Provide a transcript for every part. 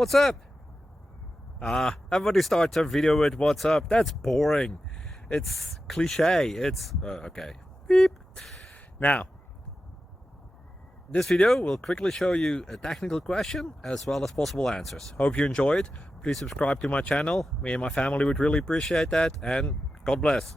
What's up? Everybody starts a video with what's up. That's boring. It's cliche. It's okay. Beep. Now, this video will quickly show you a technical question as well as possible answers. Hope you enjoy it. Please subscribe to my channel. Me and my family would really appreciate that, and God bless.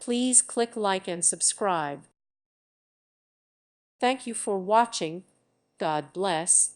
Please click like and subscribe. Thank you for watching. God bless.